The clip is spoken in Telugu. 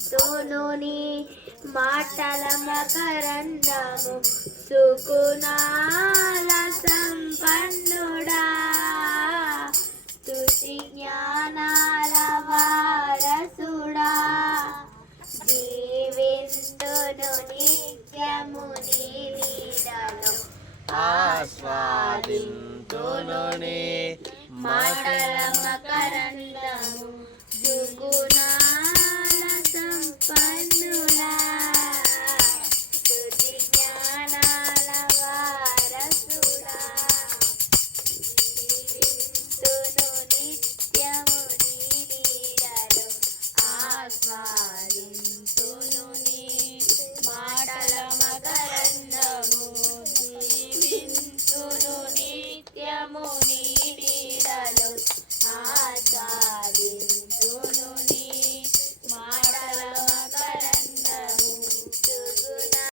తునుని మాటల మకరందము సుకునాల సంపన్నుడా తుది జ్ఞానాల వారసుడా జీవింతును నిత్యము నీ నీడలో ఆస్వాదింతును నీ మాటల మకరందము సుకునాల